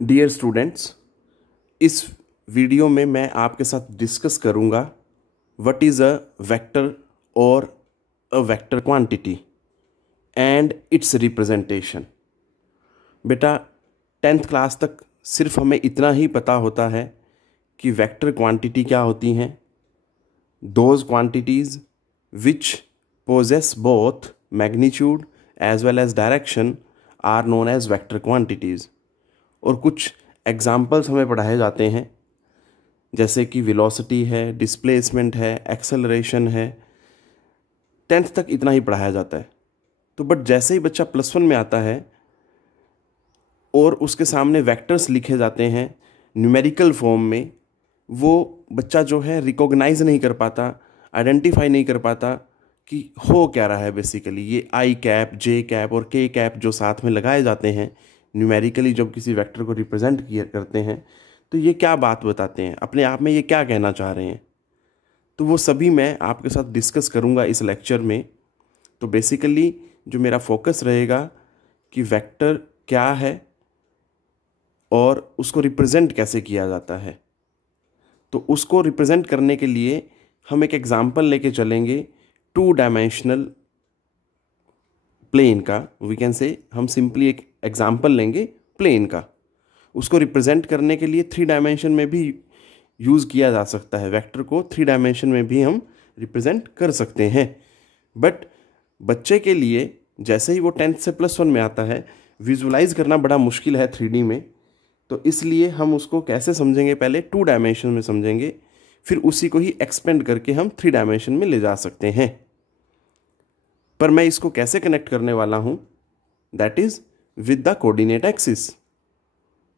Dear students, इस video में मैं आपके साथ डिस्कस करूंगा व्हाट इज़ अ वेक्टर और a vector quantity and it's representation. बेटा, 10th क्लास तक सिर्फ हमें इतना ही पता होता है कि वेक्टर क्वांटिटी क्या होती हैं। Those quantities which possess both magnitude as well as direction are known as vector quantities. और कुछ एग्जाम्पल्स हमें पढ़ाए जाते हैं, जैसे कि वेलोसिटी है, डिस्प्लेसमेंट है, एक्सेलरेशन है। 10th तक इतना ही पढ़ाया जाता है। तो बट जैसे ही बच्चा +1 में आता है और उसके सामने वेक्टर्स लिखे जाते हैं न्यूमेरिकल फॉर्म में, वो बच्चा जो है रिकॉग्नाइज नहीं कर पाता, आइडेंटिफाई नहीं कर पाता कि हो क्या रहा है। बेसिकली ये आई कैप, जे कैप और के कैप जो साथ में लगाए जाते हैं न्यूमेरिकली जब किसी वेक्टर को रिप्रेजेंट किया करते हैं, तो ये क्या बात बताते हैं, अपने आप में ये क्या कहना चाह रहे हैं। तो वो सभी मैं आपके साथ डिस्कस करूँगा इस लेक्चर में। तो बेसिकली जो मेरा फोकस रहेगा कि वेक्टर क्या है और उसको रिप्रेजेंट कैसे किया जाता है। तो उसको रिप्रेजेंट करने के लिए हम एक एग्जाम्पल लेके चलेंगे 2 डायमेंशनल प्लेन का। वी कैन से हम सिंपली एक एग्जाम्पल लेंगे प्लेन का। उसको रिप्रेजेंट करने के लिए 3 डायमेंशन में भी यूज़ किया जा सकता है। वेक्टर को 3 डायमेंशन में भी हम रिप्रेजेंट कर सकते हैं। बट बच्चे के लिए जैसे ही वो 10th से +1 में आता है, विजुलाइज करना बड़ा मुश्किल है 3D में। तो इसलिए हम उसको कैसे समझेंगे, पहले 2 डायमेंशन में समझेंगे, फिर उसी को ही एक्सपेंड करके हम 3 डायमेंशन में ले जा सकते हैं। पर मैं इसको कैसे कनेक्ट करने वाला हूँ, that is with the coordinate axis.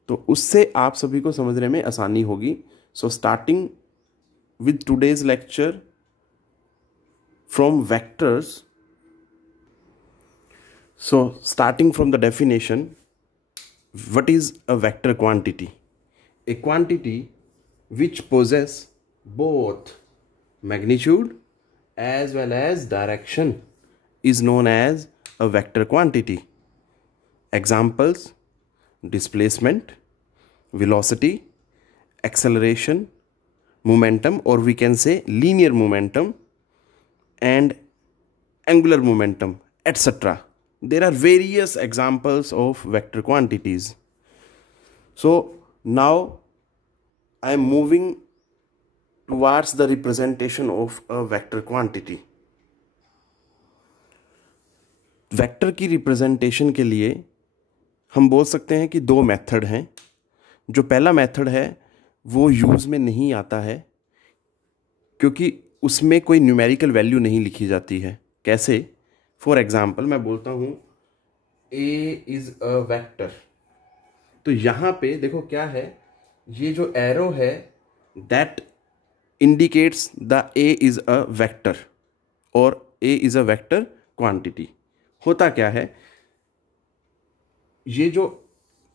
तो उससे आप सभी को समझने में आसानी होगी। So starting with today's lecture from vectors. So starting from the definition, what is a vector quantity? A quantity which possess both magnitude as well as direction is known as a vector quantity. Examples: displacement, velocity, acceleration, momentum, or we can say linear momentum and angular momentum, etc. There are various examples of vector quantities. So now I am moving towards the representation of a vector quantity. Vector की representation के लिए हम बोल सकते हैं कि 2 method हैं। जो पहला मेथड है वो यूज़ में नहीं आता है, क्योंकि उसमें कोई न्यूमेरिकल वैल्यू नहीं लिखी जाती है। कैसे? फॉर एग्जाम्पल मैं बोलता हूँ A इज़ अ वेक्टर। तो यहाँ पे देखो क्या है, ये जो एरो है that indicates the A is a vector और A is a vector quantity. होता क्या है, ये जो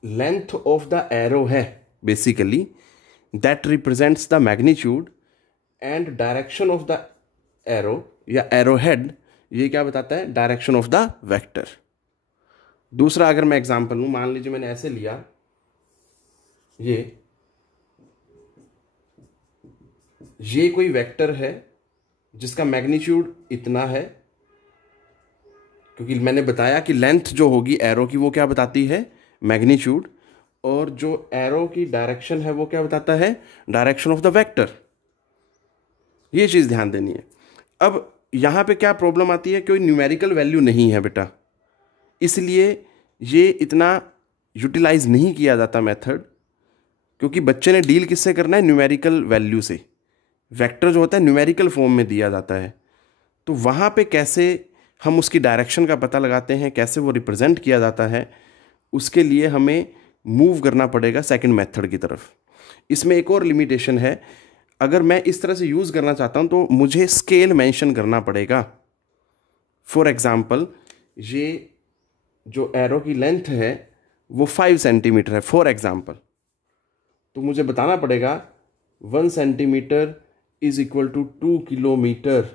लेंथ ऑफ द एरो है basically that represents the magnitude and direction of the arrow या एरो हेड, ये क्या बताता है, डायरेक्शन ऑफ द वेक्टर। दूसरा अगर मैं एग्जांपल लूं, मान लीजिए मैंने ऐसे लिया, ये कोई वेक्टर है जिसका मैग्नीट्यूड इतना है, क्योंकि मैंने बताया कि लेंथ जो होगी एरो की वो क्या बताती है, मैग्नीट्यूड, और जो एरो की डायरेक्शन है वो क्या बताता है, डायरेक्शन ऑफ द वेक्टर। ये चीज़ ध्यान देनी है। अब यहाँ पे क्या प्रॉब्लम आती है, कोई न्यूमेरिकल वैल्यू नहीं है बेटा, इसलिए ये इतना यूटिलाइज नहीं किया जाता मेथड, क्योंकि बच्चे ने डील किससे करना है, न्यूमेरिकल वैल्यू से। वेक्टर जो होता है न्यूमेरिकल फॉर्म में दिया जाता है, तो वहाँ पे कैसे हम उसकी डायरेक्शन का पता लगाते हैं, कैसे वो रिप्रेजेंट किया जाता है, उसके लिए हमें मूव करना पड़ेगा सेकंड मेथड की तरफ। इसमें एक और लिमिटेशन है, अगर मैं इस तरह से यूज़ करना चाहता हूँ तो मुझे स्केल मेंशन करना पड़ेगा। फॉर एग्जांपल ये जो एरो की लेंथ है वो 5 सेंटीमीटर है फॉर एग्जांपल, तो मुझे बताना पड़ेगा 1 centimetre is equal to 2 kilometre.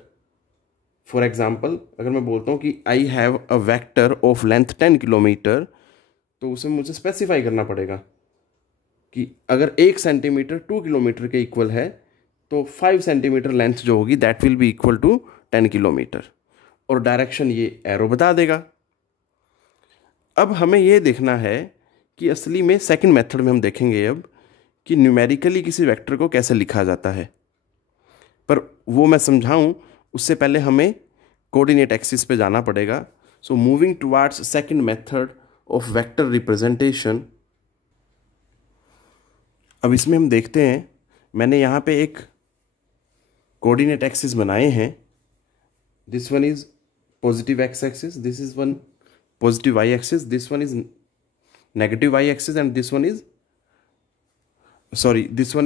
For example अगर मैं बोलता हूँ कि I have a vector of length 10 kilometre, तो उसे मुझे स्पेसिफाई करना पड़ेगा कि अगर 1 सेंटीमीटर 2 किलोमीटर के इक्वल है तो 5 सेंटीमीटर लेंथ जो होगी that will be equal to 10 kilometre, और डायरेक्शन ये एरो बता देगा। अब हमें ये देखना है कि असली में सेकंड मेथड में हम देखेंगे अब कि न्यूमेरिकली किसी वेक्टर को कैसे लिखा जाता है, पर वो मैं समझाऊं उससे पहले हमें कोऑर्डिनेट एक्सिस पे जाना पड़ेगा। So moving towards second method of vector representation. अब इसमें हम देखते हैं, मैंने यहाँ पे एक कोऑर्डिनेट एक्सिस बनाए हैं। This one is positive x axis, this is one positive y axis, this one is negative y axis and this one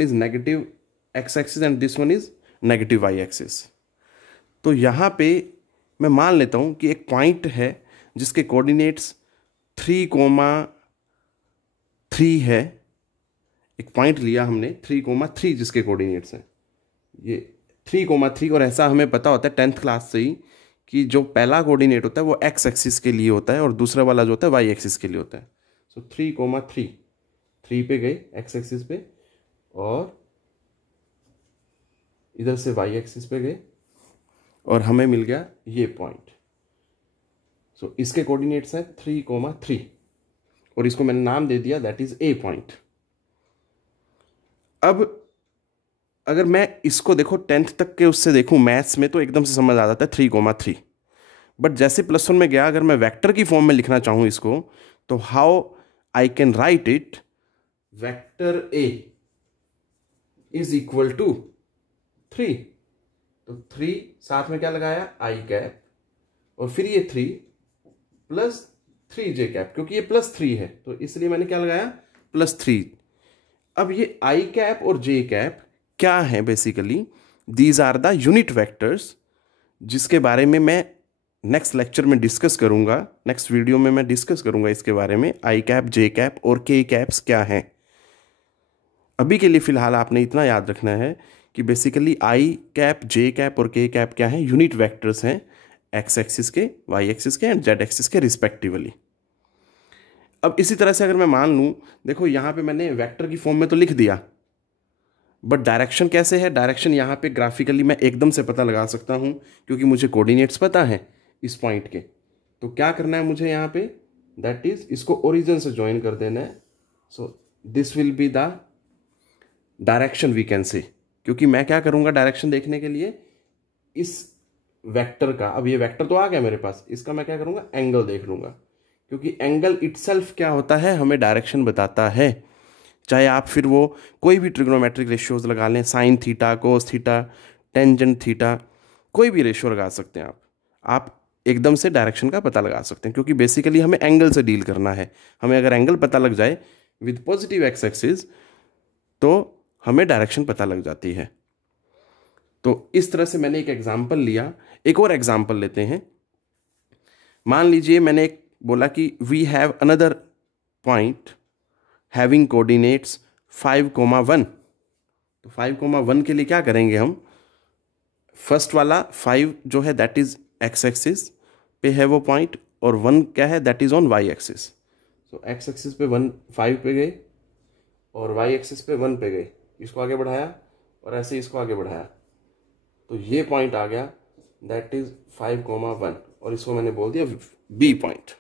is negative x axis and this one is negative y axis. तो यहाँ पे मैं मान लेता हूँ कि एक point है जिसके कोऑर्डिनेट्स 3,3 है। एक पॉइंट लिया हमने 3,3 जिसके कोऑर्डिनेट्स हैं ये 3,3, और ऐसा हमें पता होता है 10th क्लास से ही कि जो पहला कोऑर्डिनेट होता है वो एक्स एक्सिस के लिए होता है और दूसरा वाला जो होता है वाई एक्सिस के लिए होता है। सो 3,3 3 पे गए एक्स एक्सिस पे और इधर से वाई एक्सिस पे गए और हमें मिल गया ये पॉइंट। सो इसके कोऑर्डिनेट्स हैं 3,3 और इसको मैंने नाम दे दिया दैट इज ए पॉइंट। अब अगर मैं इसको देखो 10th तक के उससे देखूं मैथ्स में तो एकदम से समझ आ जाता है 3,3, बट जैसे +1 में गया अगर मैं वेक्टर की फॉर्म में लिखना चाहूं इसको तो how I can write it, vector A is equal to 3, तो 3 साथ में क्या लगाया आई कैप और फिर ये 3 प्लस 3j कैप, क्योंकि ये +3 है तो इसलिए मैंने क्या लगाया +3। अब ये आई कैप और जे कैप क्या है, basically these are the unit vectors जिसके बारे में मैं नेक्स्ट लेक्चर में डिस्कस करूंगा, नेक्स्ट वीडियो में मैं डिस्कस करूंगा इसके बारे में, आई कैप जे कैप और के कैप्स क्या हैं। अभी के लिए फिलहाल आपने इतना याद रखना है कि basically I cap J cap और के कैप क्या हैं, यूनिट वेक्टर्स हैं एक्स एक्सिस के, वाई एक्सिस के एंड जेड एक्सिस के रिस्पेक्टिवली। अब इसी तरह से अगर मैं मान लूँ, देखो यहाँ पे मैंने वेक्टर की फॉर्म में तो लिख दिया, बट डायरेक्शन कैसे है, डायरेक्शन यहाँ पे ग्राफिकली मैं एकदम से पता लगा सकता हूँ क्योंकि मुझे कोऑर्डिनेट्स पता है इस पॉइंट के। तो क्या करना है मुझे यहाँ पे, दैट इज इसको ओरिजिन से ज्वाइन कर देना है। So this will be the direction we can say, क्योंकि मैं क्या करूँगा डायरेक्शन देखने के लिए इस वेक्टर का, अब ये वेक्टर तो आ गया मेरे पास, इसका मैं क्या करूँगा एंगल देख लूँगा, क्योंकि एंगल इटसेल्फ क्या होता है हमें डायरेक्शन बताता है। चाहे आप फिर वो कोई भी ट्रिग्नोमेट्रिक रेशियोज लगा लें, sine theta, cos theta, tangent theta, कोई भी रेशियो लगा सकते हैं आप एकदम से डायरेक्शन का पता लगा सकते हैं, क्योंकि बेसिकली हमें एंगल से डील करना है। हमें अगर एंगल पता लग जाए विद पॉजिटिव एक्स एक्सिस तो हमें डायरेक्शन पता लग जाती है। तो इस तरह से मैंने एक एग्जाम्पल लिया, एक और एग्जाम्पल लेते हैं। मान लीजिए मैंने एक बोला कि we have another point having coordinates 5,1, तो 5,1 के लिए क्या करेंगे हम, फर्स्ट वाला 5 जो है दैट इज एक्स एक्सिस पे है वो पॉइंट, और 1 क्या है that is on Y axis. So X axis पे 5 पे गए और वाई एक्सिस पे 1 पे गए, इसको आगे बढ़ाया और ऐसे इसको आगे बढ़ाया, तो ये पॉइंट आ गया दैट इज 5,1 और इसको मैंने बोल दिया बी पॉइंट।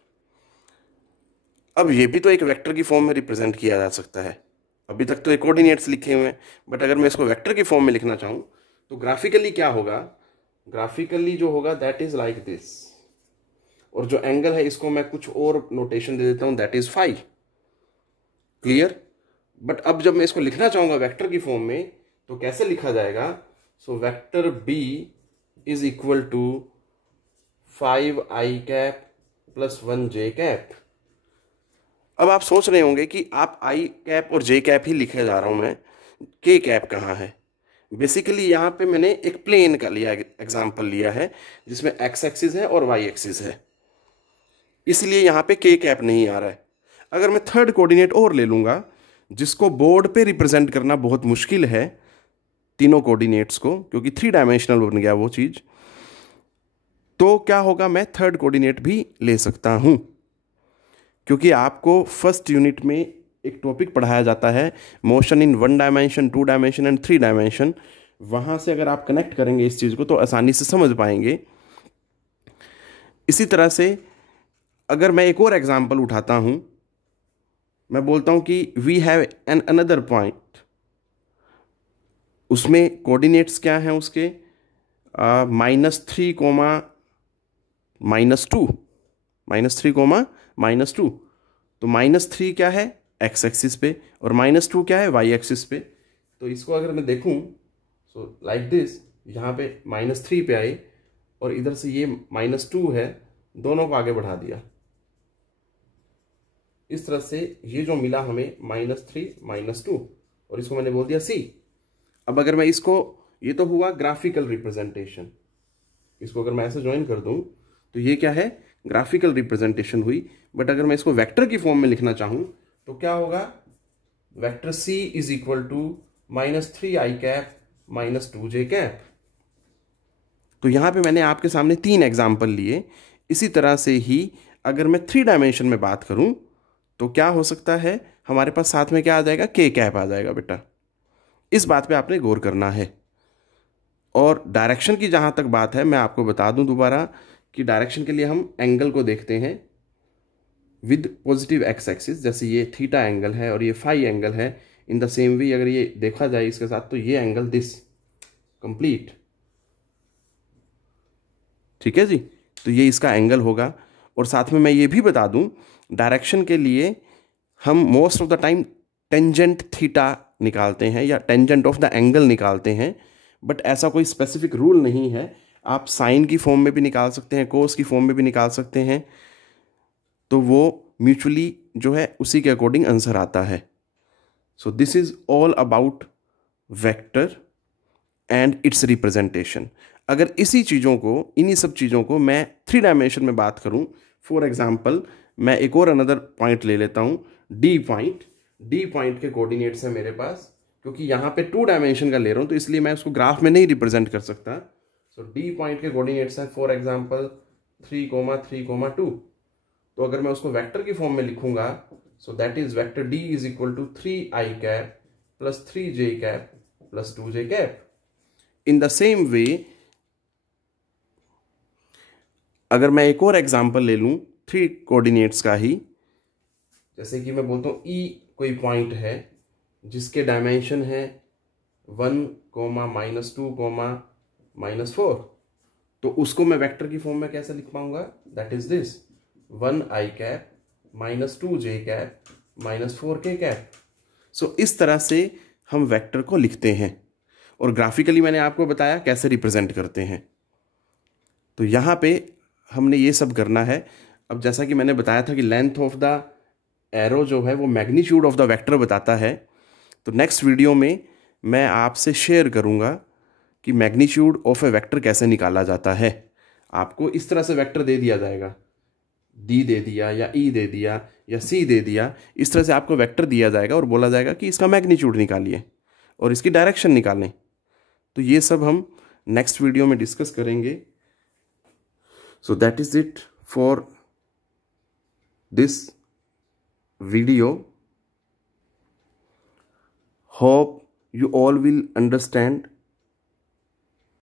अब ये भी तो एक वेक्टर की फॉर्म में रिप्रेजेंट किया जा सकता है। अभी तक तो एक कोऑर्डिनेट्स लिखे हुए हैं, बट अगर मैं इसको वेक्टर की फॉर्म में लिखना चाहूँ तो ग्राफिकली क्या होगा, ग्राफिकली जो होगा दैट इज लाइक दिस, और जो एंगल है इसको मैं कुछ और नोटेशन दे देता हूँ that is phi. Clear? But अब जब मैं इसको लिखना चाहूँगा वेक्टर की फॉर्म में तो कैसे लिखा जाएगा, so vector B is equal to 5i cap plus 1j cap. अब आप सोच रहे होंगे कि आप आई कैप और जे कैप ही लिखे जा रहा हूं मैं, के कैप कहाँ है। बेसिकली यहाँ पे मैंने एक प्लेन का लिया एग्जांपल लिया है जिसमें एक्स एक्सिस है और वाई एक्सिस है, इसलिए यहाँ पे के कैप नहीं आ रहा है। अगर मैं थर्ड कोऑर्डिनेट और ले लूँगा जिसको बोर्ड पे रिप्रेजेंट करना बहुत मुश्किल है तीनों कोऑर्डिनेट्स को, क्योंकि 3 डायमेंशनल बन गया वो चीज़, तो क्या होगा मैं थर्ड कोऑर्डिनेट भी ले सकता हूँ, क्योंकि आपको फर्स्ट यूनिट में एक टॉपिक पढ़ाया जाता है motion in 1 dimension, 2 dimension and 3 dimension. वहाँ से अगर आप कनेक्ट करेंगे इस चीज़ को तो आसानी से समझ पाएंगे। इसी तरह से अगर मैं एक और एग्जांपल उठाता हूँ, मैं बोलता हूँ कि we have an another point, उसमें कोऑर्डिनेट्स क्या हैं उसके -3, -2, -3, -2। तो -3 क्या है x एक्सिस पे और -2 क्या है y एक्सिस पे। तो इसको अगर मैं देखूं सो लाइक दिस, यहाँ पे -3 पे आए और इधर से ये -2 है, दोनों को आगे बढ़ा दिया। इस तरह से ये जो मिला हमें -3, -2 और इसको मैंने बोल दिया c। अब अगर मैं इसको, ये तो हुआ ग्राफिकल रिप्रेजेंटेशन, इसको अगर मैं ऐसे ज्वाइन कर दूं तो ये क्या है ग्राफिकल रिप्रेजेंटेशन हुई। बट अगर मैं इसको वेक्टर की फॉर्म में लिखना चाहूं तो क्या होगा, vector c is equal to -3i cap -2j cap. तो यहां पे मैंने आपके सामने 3 एग्जाम्पल लिए। इसी तरह से ही अगर मैं 3 डायमेंशन में बात करूं तो क्या हो सकता है, हमारे पास साथ में क्या आ जाएगा, k कैप आ जाएगा बेटा। इस बात पे आपने गौर करना है। और डायरेक्शन की जहां तक बात है, मैं आपको बता दूं दोबारा कि डायरेक्शन के लिए हम एंगल को देखते हैं विद पॉजिटिव एक्स एक्सिस। जैसे ये थीटा एंगल है और ये फाई एंगल है, इन द सेम वे अगर ये देखा जाए इसके साथ तो ये एंगल दिस कंप्लीट, ठीक है जी। तो ये इसका एंगल होगा। और साथ में मैं ये भी बता दूं, डायरेक्शन के लिए हम most of the time tangent theta निकालते हैं या टेंजेंट ऑफ द एंगल निकालते हैं। बट ऐसा कोई स्पेसिफिक रूल नहीं है, आप साइन की फॉर्म में भी निकाल सकते हैं, कोस की फॉर्म में भी निकाल सकते हैं। तो वो म्यूचुअली जो है उसी के अकॉर्डिंग आंसर आता है। So this is all about vector and it's representation. अगर इसी चीज़ों को, इन्हीं सब चीज़ों को मैं 3 डायमेंशन में बात करूं, फॉर एग्जांपल मैं एक और अनदर पॉइंट ले लेता हूं, डी पॉइंट। डी पॉइंट के कोऑर्डिनेट्स है मेरे पास, क्योंकि यहाँ पे 2 डायमेंशन का ले रहा हूँ तो इसलिए मैं उसको ग्राफ में नहीं रिप्रेजेंट कर सकता। सो डी पॉइंट के कोऑर्डिनेट्स हैं फॉर एग्जांपल 3, 3, 2। तो अगर मैं उसको वेक्टर की फॉर्म में लिखूंगा, so that is vector D is equal to 3i cap plus 3j cap plus 2j cap. In the same way अगर मैं एक और एग्जांपल ले लूं 3 कोऑर्डिनेट्स का ही, जैसे कि मैं बोलता हूं ई कोई पॉइंट है जिसके डायमेंशन है 1, -2, -4, तो उसको मैं वेक्टर की फॉर्म में कैसे लिख पाऊंगा, that is this 1i cap -2j cap -4k cap. So इस तरह से हम वेक्टर को लिखते हैं और ग्राफिकली मैंने आपको बताया कैसे रिप्रेजेंट करते हैं। तो यहाँ पे हमने ये सब करना है। अब जैसा कि मैंने बताया था कि लेंथ ऑफ द एरो जो है वो मैग्नीट्यूड ऑफ द वेक्टर बताता है, तो नेक्स्ट वीडियो में मैं आपसे शेयर करूँगा कि मैग्नीट्यूड ऑफ ए वेक्टर कैसे निकाला जाता है। आपको इस तरह से वेक्टर दे दिया जाएगा, डी दे दिया या ई दे दिया या सी दे दिया, इस तरह से आपको वेक्टर दिया जाएगा और बोला जाएगा कि इसका मैग्नीट्यूड निकालिए और इसकी डायरेक्शन निकालें। तो ये सब हम नेक्स्ट वीडियो में डिस्कस करेंगे। सो that is it for this video. Hope you all will understand